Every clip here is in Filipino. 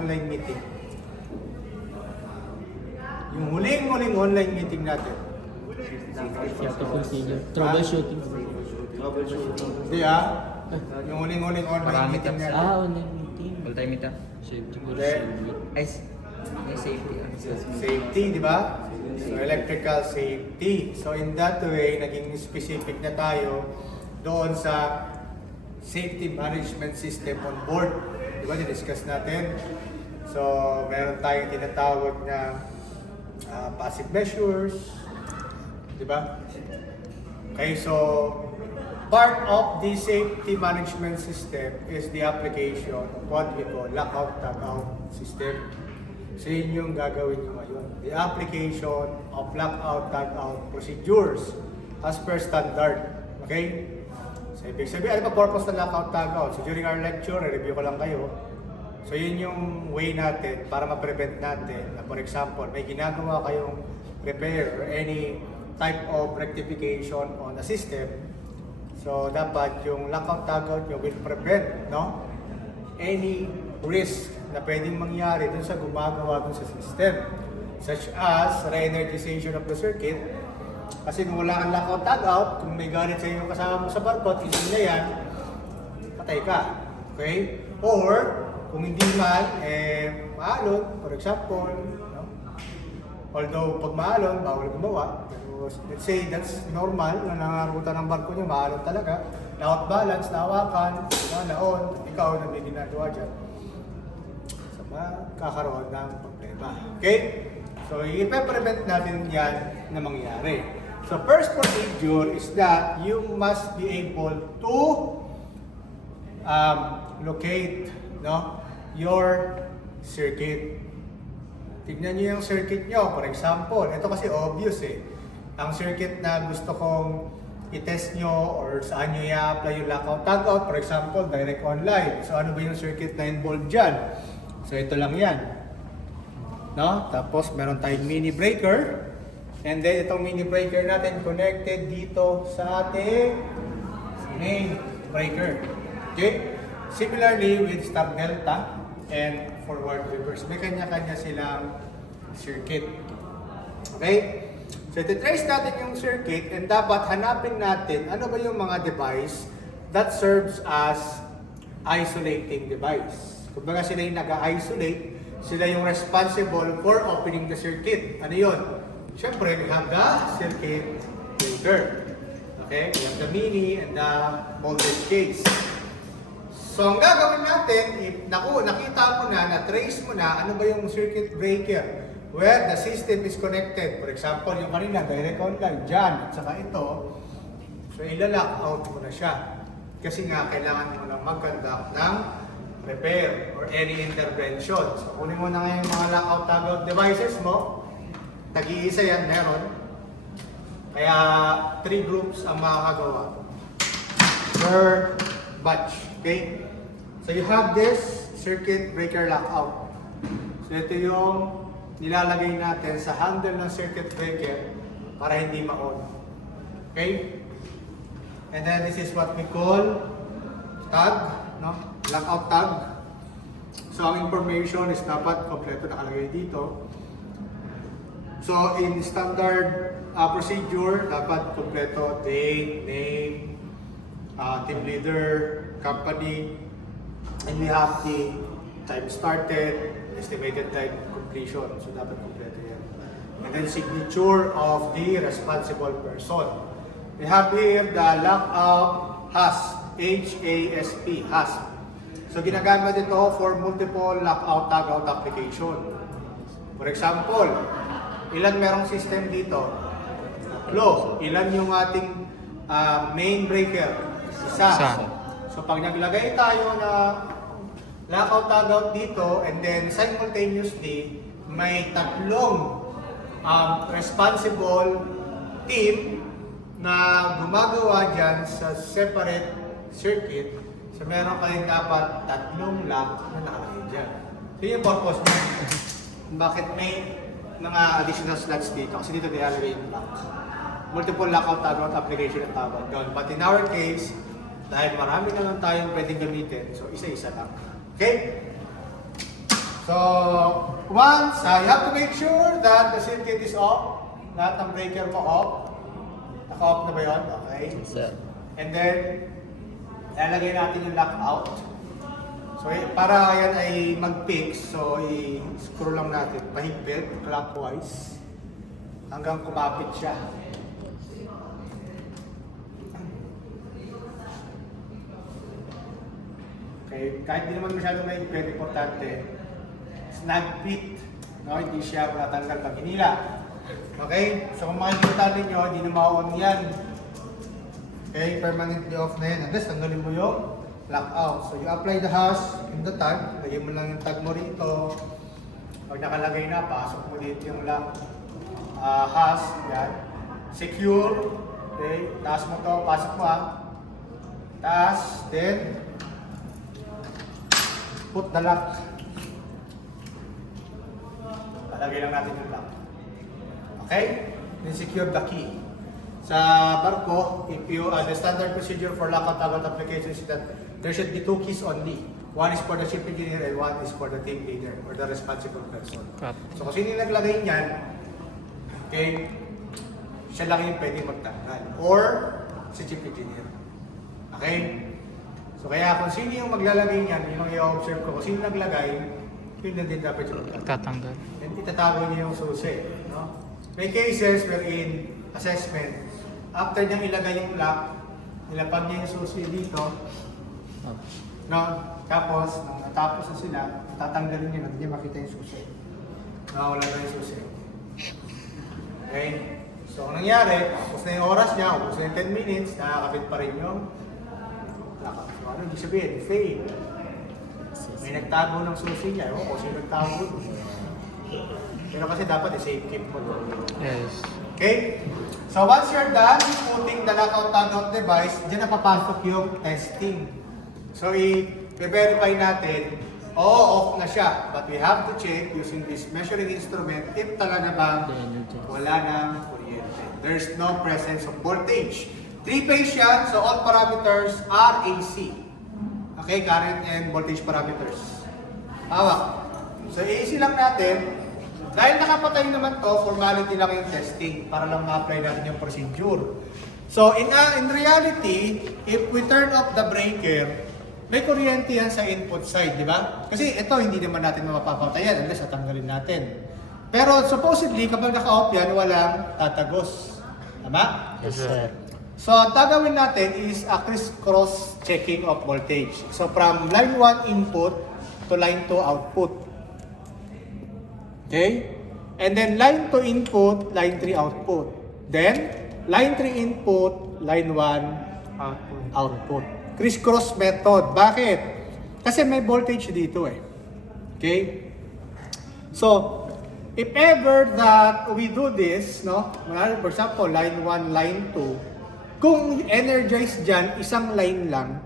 online meeting. Yung huling online meeting natin. Troubleshooting. Hindi yung huling online meeting natin. Online meeting. All-time ito. Safety ko Okay. Ay, may safety. Safety, di ba? So, electrical safety. So, in that way, naging specific na tayo doon sa safety management system on board. Di ba, discuss natin? So, meron tayong tinatawag na passive measures. Di ba? Okay, so, part of the safety management system is the application of what we call lockout-tagout system. So yun yung gagawin nyo ngayon. The application of lockout-tagout procedures as per standard. Okay? So ibig sabihin, ano ba purpose ng lockout-tagout? So during our lecture, review ko lang kayo. So yun yung way natin para ma-prevent natin na for example, may ginagawa kayong repair or any type of rectification on the system. So dapat yung lockout-tagout nyo will prevent any risk na pwedeng mangyari dun sa gumagawa dun sa system. Such as re-energization of the circuit. Kasi kung wala kang lockout-tagout, kung may galit sa iyo kasama mo sa barkot, hindi na yan, patay ka. Okay? Or, kung hindi man, maalon, for example, although pag maalon, bawal gumawa. Pero let's say that's normal, na nangarutan ng barko niya, maalon talaga. Na out-balance, nahawakan, naon, ikaw na may ginagawa dyan. Magkakaroon ng problema. Okay? So, i-prevent natin yan na mangyari. So, first procedure is that you must be able to locate your circuit. Tignan nyo yung circuit nyo. For example, ito kasi obvious Ang circuit na gusto kong i-test nyo or saan nyo i-apply yung lockout-tagout, for example, direct online. So, ano ba yung circuit na involved dyan? So ito lang yan. Tapos meron tayong mini breaker. And then itong mini breaker natin connected dito sa ating main breaker. Okay? Similarly with stop delta and forward reverse. May kanya-kanya silang circuit. Okay? So iti-trace natin yung circuit and dapat hanapin natin ano ba yung mga device that serves as isolating device. Kumbaga sila yung nag-isolate, sila yung responsible for opening the circuit. Ano yun? Siyempre, we have the circuit breaker. Okay? We have the mini and the voltage case. So, ang gagawin natin, if nakita mo na-trace mo na, ano ba yung circuit breaker? Where the system is connected. For example, yung kanina, direct online, dyan, at saka ito. So, ilalock out mo na siya. Kasi nga, kailangan mo lang mag-conduct ng repair or any intervention. So, kunin mo na ngayon mga lockout-tagout devices mo. Tag-iisa yan, meron. Kaya, 3 groups ang makakagawa per batch. Okay? So, you have this circuit breaker lockout. So, ito yung nilalagay natin sa handle ng circuit breaker para hindi ma-on. Okay? And then, this is what we call tag, lockout tag. So, ang information is dapat kompleto nakalagay dito. So, in standard procedure, dapat kompleto date, name, team leader, company, and we have the time started, estimated time completion. So, dapat kompleto yan. And then, signature of the responsible person. We have here the lockout HASP. HASP, HASP. So, ginagamit ito for multiple lockout-tagout application. For example, ilan merong system dito? Tatlo. Ilan yung ating main breaker? Isa. So, pag naglagay tayo na lockout-tagout dito and then simultaneously, may tatlong responsible team na gumagawa dyan sa separate circuit, so meron kayong dapat tatlong lock na nakalagay dyan. So yung purpose mo, bakit may mga additional slots dito? Kasi dito nilalagay yung lock. Multiple lockout-tagout application ang tawag doon. But in our case, dahil marami naman tayong pwedeng gamitin, so isa-isa lang. Okay? So So, once, you have to make sure that the circuit is off. Lahat ng breaker mo off. Naka-off na ba yun? Okay. Sir. And then, lalagay natin yung lockout. So, para yan ay mag-fix, so i-screw lang natin, pahigpit, clockwise, hanggang kumapit siya. Okay, kahit di naman masyadong mahigpit, importante, snag fit, no? Hindi siya matanggal pag hinila. Okay, so kung makikita ninyo, hindi na ma-on yan. Okay, permanently off na yan. Unless, tanggalin mo yung lockout. So, you apply the hash in the tag. Lagyan mo lang yung tag mo rito. Pag nakalagay na, pasok mo dito yung lock. Hash, yan. Secure. Okay, taas mo to, pasok mo taas, then put the lock. Lalagay lang natin yung lock. Okay? Then secure the key. Sa barko, if you the standard procedure for lockout tagout applications is that there should be 2 keys only. One is for the ship engineer and one is for the team leader or the responsible person. So kung sino yung naglagay niyan, okay, siya lang yung pwede magtanggal. Or si chief engineer. Okay? So kaya kung sino yung maglalagay niyan, yung i-observe ko, kung sino naglagay, yun na din dapat yung magtanggal. Tatanggal. And itatago niya yung susi. No? May cases wherein assessment, after niyang ilagay yung lock, nilapag niya yung susi dito, no? Tapos, nung natapos na sila, tatanggalin niya, hindi niya makita yung susi. Nakawala na yung susi. Okay? So, ang nangyari, tapos na yung oras niya, tapos na yung 10 minutes, nakakapit pa rin yung lock. So, ano ibig sabihin? Fail. May nagtago ng susi niya, ewan ko sino nagtago. Pero kasi dapat i-safe keep mo doon. Yes. Okay? So once you're done putting the lockout tagout device, dyan na papasok yung testing. So i-verify natin, off na siya. But we have to check using this measuring instrument if talaga bang wala ng kuryente. There's no presence of voltage. 3-phase yan, so all parameters are AC. Okay, current and voltage parameters. Hawak. So AC lang natin. Dahil nakapatay naman to, formality lang yung testing para lang ma-apply natin yung procedure. So in reality, if we turn off the breaker, may kuryente yan sa input side, di ba? Kasi ito hindi naman natin mapapatayan unless tatanggalin natin. Pero supposedly, kapag naka-off yan, walang tatagos. Tama? Yes, sir. So ang gagawin natin is a criss-cross checking of voltage. So from line 1 input to line 2 output. Okay? And then line 2 input, line 3 output. Then line 3 input, line 1 output. Criss-cross method. Bakit? Kasi may voltage dito eh. Okay? So, if ever that we do this, no? For example, line 1, line 2, kung energized dyan, isang line lang,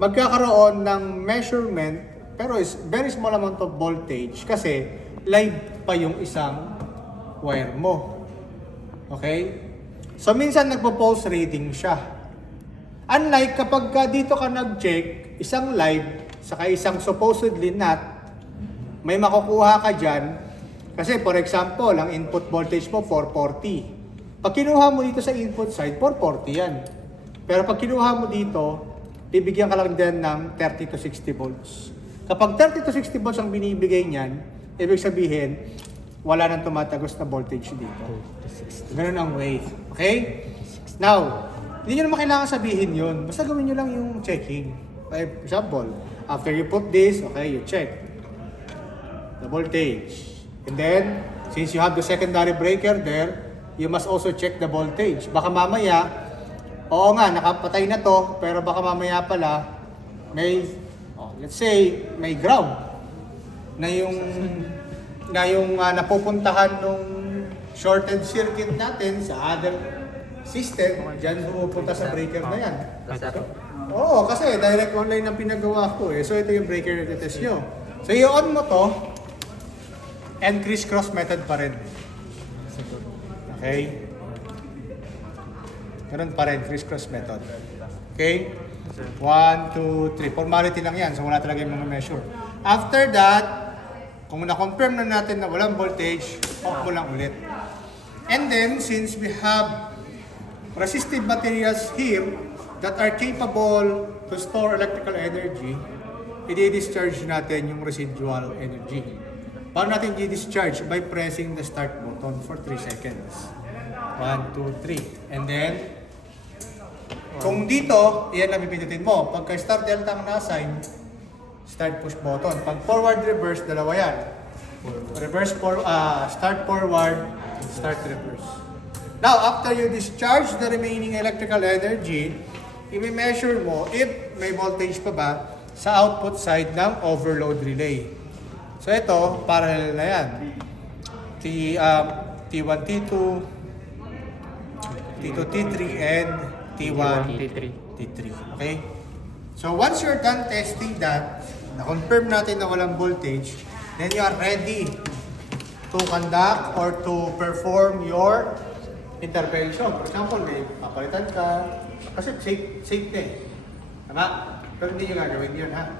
magkakaroon ng measurement, pero is very small amount of voltage kasi live pa yung isang wire mo. Okay? So, minsan nagpo-pulse reading siya. Unlike kapag dito ka nag-check, isang live, saka isang supposedly not, may makukuha ka dyan. Kasi for example, ang input voltage mo 440. Pag kinuha mo dito sa input side, 440 yan. Pero pag kinuha mo dito, bibigyan ka lang din ng 30 to 60 volts. Kapag 30 to 60 volts ang binibigay niyan, ibig sabihin, wala nang tumatagos na voltage dito. Ganun ang wave. Okay? Now, hindi nyo naman kailangan sabihin yun. Basta gawin nyo lang yung checking. For example, after you put this, okay, you check the voltage. And then, since you have the secondary breaker there, you must also check the voltage. Baka mamaya, oo nga, nakapatay na to, pero baka mamaya pala, may, let's say, may ground na yung napupuntahan nung shorted circuit natin sa other system, dyan pupunta sa breaker na yan. Oo, kasi direct online ang pinagawa ko eh. So ito yung breaker na test nyo. So i-on mo to, and criss-cross method pa rin. Okay? Ganun pa rin, criss-cross method. Okay? 1, 2, 3. Formality lang yan, so wala talaga yung mga measure. After that, Kung na-confirm na natin na walang voltage, off mo lang ulit. And then, since we have resistive materials here that are capable to store electrical energy, i-discharge natin yung residual energy. Paano natin i-discharge? By pressing the start button for 3 seconds. 1, 2, 3. And then, kung dito, iyan lang pipindutin mo. Pagka start delta ang na-assign, start push button. Pag forward reverse, dalawa yan. Start forward, start reverse. Now, after you discharge the remaining electrical energy, i-measure mo if may voltage pa ba sa output side ng overload relay. So ito, parallel na yan. T1, T2, T2, T3, and T1, T3. Okay? So once you're done testing that, na-confirm natin na walang voltage, then you are ready to conduct or to perform your intervention. For example, may papalitan ka, kasi safe na eh. Tama? Pero hindi nyo gagawin yun, ha?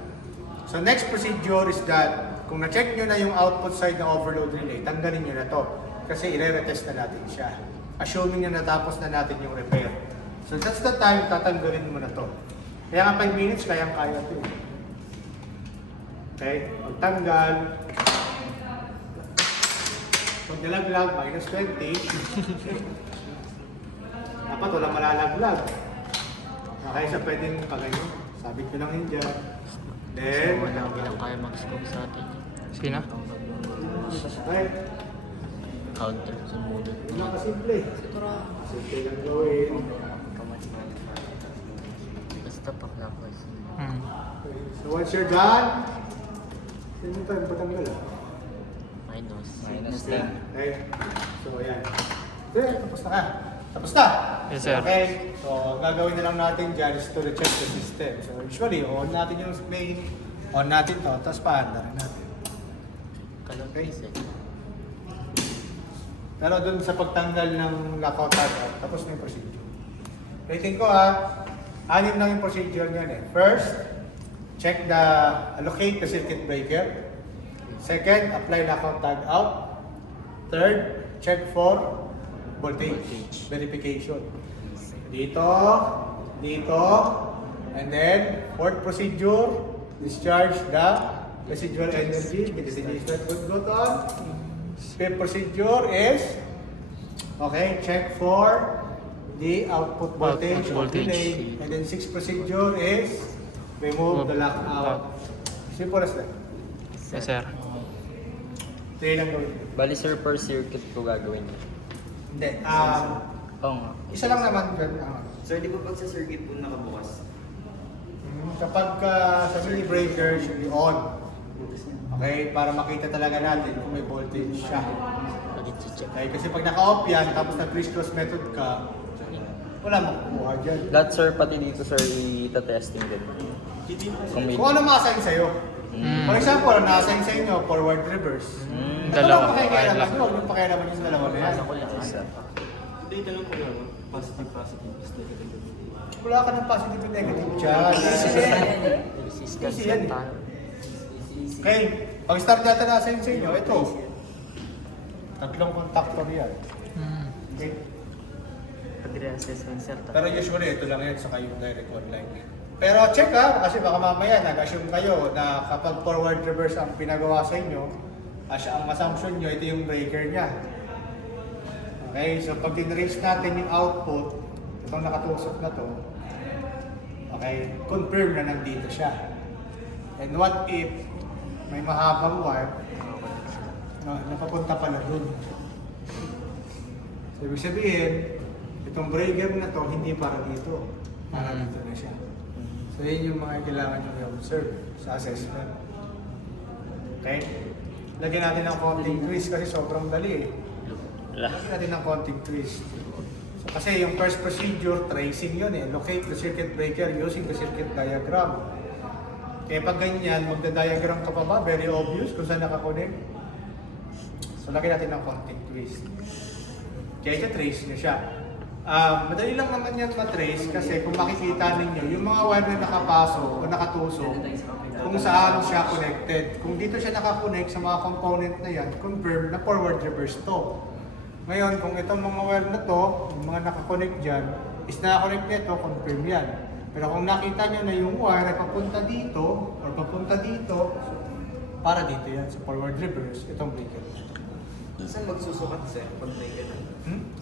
So next procedure is that, kung na-check nyo na yung output side ng overload relay, tanggalin nyo na to. Kasi i-retest na natin siya. Assuming na natapos na natin yung repair. So that's the time, tatanggalin mo na to. Kaya nga 5 minutes, kayang-kaya ito. Okay? Pagtanggal, pag nalaglag, minus 20. Dapat walang malalaglag. Okay, so pwedeng pagayon. Sabit ko lang yun dyan. Then, Walang kaya mag-scope sa atin. Sino? okay. Counter sa muna. Yun lang kasimple. Simple lang gawin. Basta pa-clockwise. So once you're done, yun yung time patanggal. Minus 10. Okay? So ayan. Okay, tapos na ka. Tapos na! Yes, sir. Okay, so ang gagawin na lang natin dyan is to recheck the system. So usually, on natin yung main, on natin to, tapos paanda rin natin. Clockwise eh. Pero dun sa pagtanggal ng lockout tag-out, tapos na yung procedure. Rating ko ha, 6 lang yung procedure niyan eh. First, allocate the circuit breaker. Second, apply lockout tag-out. Third, check for voltage verification. Dito, and then fourth procedure, discharge the residual energy. Discharge button. Fifth procedure is, okay, check for the output voltage of voltage. relay. And then sixth procedure is remove the lockout. Simple as that. Yes, sir. Ito lang gawin. Bali sir, per circuit po gagawin niyo. Hindi. Oo nga. Isa lang naman dyan. Sir, di ba pag sa circuit po nakabukas? Kapag sa mini breaker, should be on. Okay, para makita talaga natin kung may voltage siya. Okay, kasi pag naka-off yan, tapos nag-criss-cross method ka, wala makukuha dyan. Lahat sir, pati dito sir, ita-testing din. Kung may... Kung ano ma-assign sa'yo. Mm. For example, na-assign sa inyo, forward reverse. Ito Dalawa. lang pakikialaman nyo, huwag yung pakialaman yung dalawa na yan. Hindi, tanong ko lang. Positive, negative. Wala ka ng positive and negative dyan. Resistance Easy yan lang eh. tayo. Okay, pag start data na-assign sa inyo, ito. Tatlong contactor yan. Okay? Pag-reassessment sir. Pero usually, ito lang yan sa kayong direct online. Pero check ha, kasi baka mamaya nag-assume kayo na kapag forward reverse ang pinagawa sa inyo, ang assumption nyo, ito yung breaker niya. Okay, so pag tin-range natin yung output, itong nakatusok na to, okay, confirm na nandito siya. And what if may mahabang wire na napapunta pala dun? So, ibig sabihin, itong breaker na to, hindi para dito. Para dito na siya. So, yun yung mga kailangan nyo i-observe sa assessment. Okay? Lagyan natin ng konting twist kasi sobrang dali eh. Lagyan natin ng konting twist. So, kasi yung first procedure, tracing yun eh. Locate the circuit breaker using the circuit diagram. Kaya pag ganyan, magda-diagram ka pa ba? Very obvious kung saan nakakonect. So, lagyan natin ng konting twist. Kaya ita-trace nyo siya. Madali lang naman yan matrace kasi kung makikita ninyo, yung mga wire na nakapasok o nakatusok, kung saan siya connected. Kung dito siya nakakonect sa mga component na yan, confirm na forward reverse to. Ngayon, kung itong mga wire na to, yung mga nakakonect dyan, is nakakonect nito, confirm yan. Pero kung nakita nyo na yung wire ay papunta dito, or papunta dito, para dito yan, sa forward reverse, itong breaker. Saan magsusukat sir? Pag may ganun.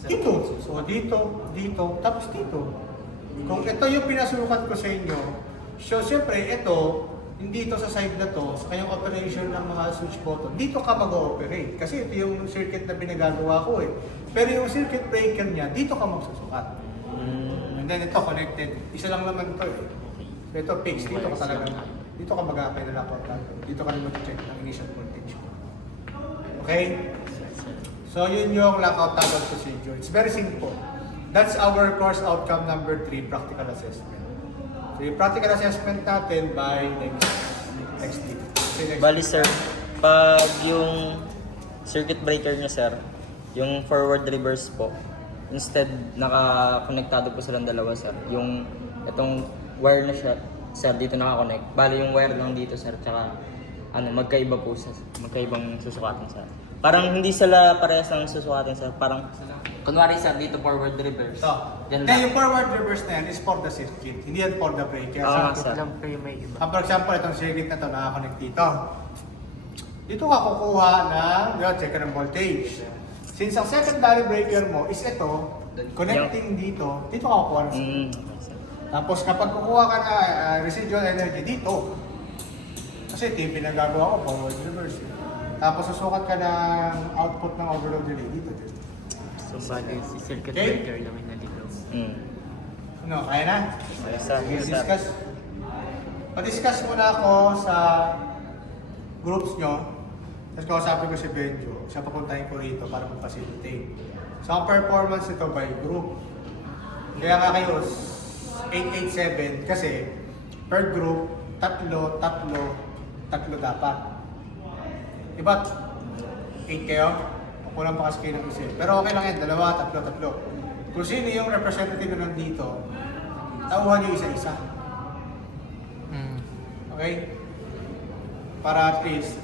Dito. So dito, tapos dito. Kung ito yung pinasukat ko sa inyo, so siyempre ito, hindi ito sa side na to, sa kanyang operation ng mga switch button, dito ka mag-ooperate. Kasi ito yung circuit na pinagagawa ko eh. Pero yung circuit breaker niya, dito ka magsusukat. And then ito connected. Isa lang naman ito eh. So ito fixed, dito ka talaga. Dito ka mag-apply na contact. Dito ka rin mag-check ng initial voltage. Okay? So yun yung lockout toggle procedure. It's very simple. That's our course outcome number 3, practical assessment. So yung practical assessment natin by next week. Bali sir, pag yung circuit breaker niya sir, yung forward reverse po, instead naka-konektado po silang dalawa sir. Yung itong wire na siya, sir, dito naka-connect. Bali yung wire lang dito sir, tsaka magkaiba po sa magkaibang susukatan sir. Parang hindi sila parehas ng susukatan sir. Parang kunwari sir, dito forward reverse. So, Yan then lang. yung forward reverse na yan is for the circuit. Hindi yan for the breaker. Ah, So, sir. Lang kayo may iba. for example, itong circuit na to nakakonect dito. Dito ka kukuha ng check ng voltage. Since ang secondary breaker mo is ito, connecting dito ka kukuha ng circuit. Okay, sir. Tapos kapag kukuha ka na residual energy dito, kasi ito yung pinagagawa ko, forward reverse. Tapos susukat ka ng output ng overload relay dito. So, bali si circuit Okay. breaker lang yung nalito. Ano, kaya na? Yes, sir. Yes, sir. Discuss. Pa-discuss muna ako sa groups nyo. Tapos kausapin ko si Benjo. Siya papuntahin ko rito para mag-facilitate. So ang performance nito by group. Kaya nga kayo 887 kasi per group, tatlo dapat. Diba? 8 kayo? Kulang pa kasi kayo ng isip. Pero okay lang yan, dalawa, tatlo. Kung sino yung representative na nandito, tauhan nyo isa-isa. Okay? Para at least,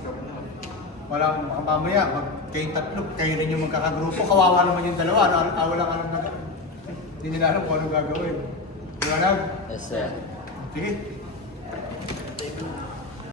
walang mamaya, kayong tatlo, kayo rin yung magkakagrupo, kawawa naman yung dalawa, walang alam na, hindi nila alam kung ano gagawin. Di ba, Nag? Yes sir. Sige.